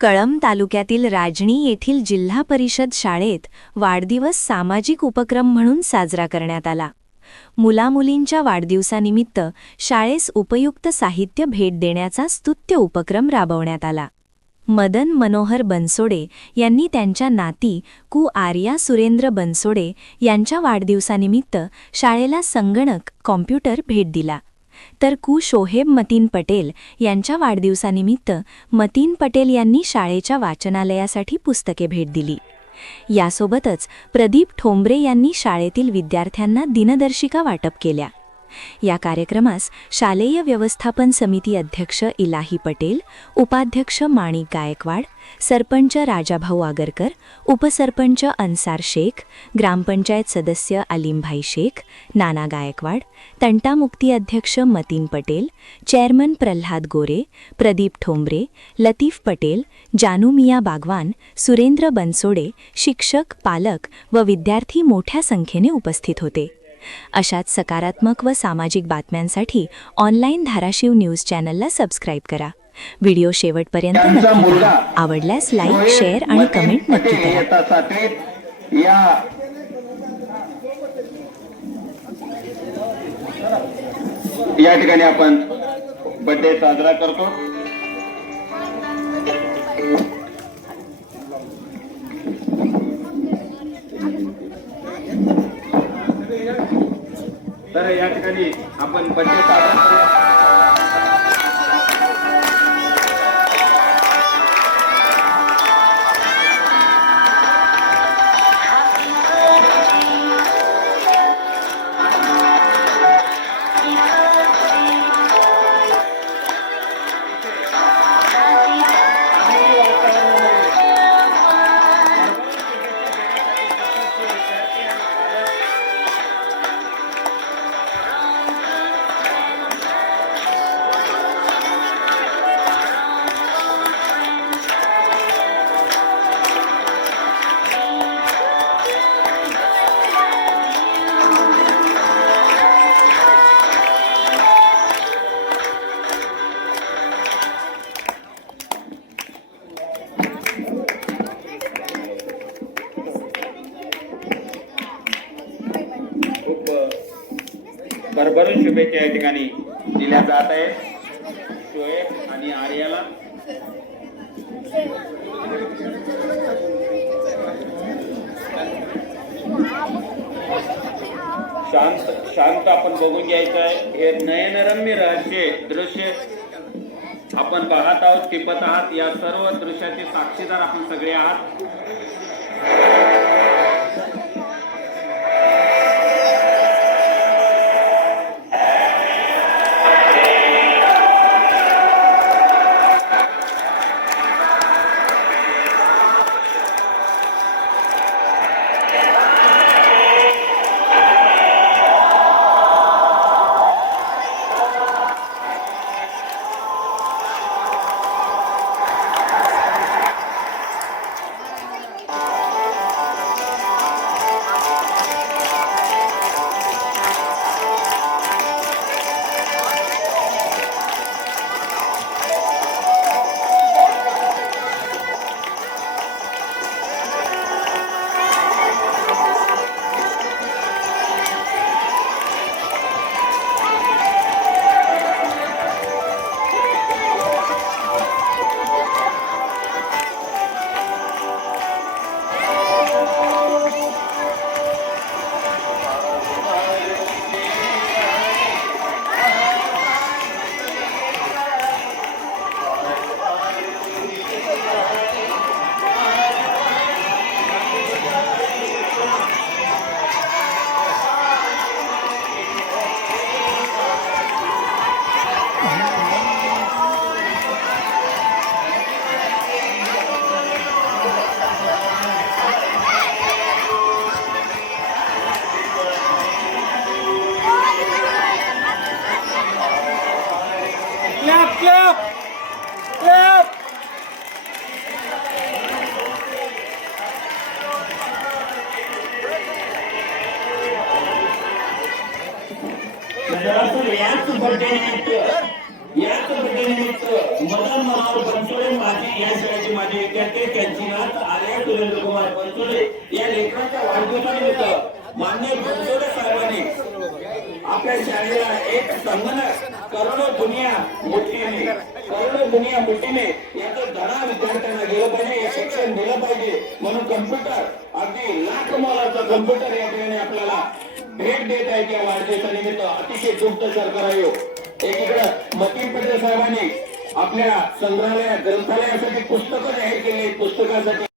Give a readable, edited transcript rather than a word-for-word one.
कळंब तालुक्यातील राजणी येथील जिल्हा परिषद शाळेत वाढदिवस सामाजिक उपक्रम म्हणून साजरा करण्यात आला. मुलामुलींच्या वाढदिवसानिमित्त शाळेस उपयुक्त साहित्य भेट देण्याचा स्तुत्य उपक्रम राबवण्यात आला. मदन मनोहर बनसोडे यांनी त्यांच्या नाती कु आर्या सुरेंद्र बनसोडे यांच्या वाढदिवसानिमित्त शाळेला संगणक कॉम्प्युटर भेट दिला. तर कु शोहेब मतीन पटेल यांच्या वाढदिवसानिमित्त मतीन पटेल यांनी शाळेच्या वाचनालयासाठी पुस्तके भेट दिली. यासोबतच प्रदीप ठोंबरे यांनी शाळेतील विद्यार्थ्यांना दिनदर्शिका वाटप केल्या. या कार्यक्रमास शालेय व्यवस्थापन समिती अध्यक्ष इलाही पटेल, उपाध्यक्ष माणिक गायकवाड, सरपंच राजाभाऊ आगरकर, उपसरपंच अन्सार शेख, ग्रामपंचायत सदस्य अलीमभाई शेख, नाना गायकवाड, तंटामुक्ती अध्यक्ष मतीन पटेल, चेअरमन प्रल्हाद गोरे, प्रदीप ठोंबरे, लतीफ पटेल, जानू मिया बागवान, सुरेंद्र बनसोडे, शिक्षक, पालक व विद्यार्थी मोठ्या संख्येने उपस्थित होते. अशाच सकारात्मक व सामाजिक बातम्यांसाठी ऑनलाईन धाराशिव न्यूज चॅनलला सबस्क्राईब करा. व्हिडिओ शेवटपर्यंत नक्की पहा. आवडल्यास लाईक, शेअर आणि कमेंट नक्की करा. या ठिकाणी आपण बर्थडे साजरा करतो. तर या ठिकाणी आपण बर्थडे साजरा करूया. भरभरून शुभेच्छा या ठिकाणी दिल्या जात आहे शोएब आणि आर्याला. शांत आपण बघून घ्यायचं आहे. हे नयनरम्य रहस्य दृश्य आपण पाहत आहोत, टिपत आहात. या सर्व दृश्याचे साक्षीदार आपण सगळे आहात. माझे विद्यार्थी त्यांची नात आर्या सुरेंद्र कुमार बनसोडे या लेखनाच्या वाढदिवसानिमित्त मान्य बनसोडे साहेबांनी आपल्या शाळेला एक संगणक करोडो दुनिया मुठीने याचं धडा विद्यार्थ्यांना गेलं पाहिजे, हे शिक्षण दिलं पाहिजे म्हणून कम्प्युटर अगदी लाख मोलाचं कम्प्युटर या ठिकाणी आपल्याला भेट देत आहे त्या वाढदिवसानिमित्त. अतिशय दुग्ध सरकार एकीकडे मतीन पटेल साहेबांनी आपल्या संग्रहालयात ग्रंथालयासाठी पुस्तकं जाहीर केली, पुस्तकासाठी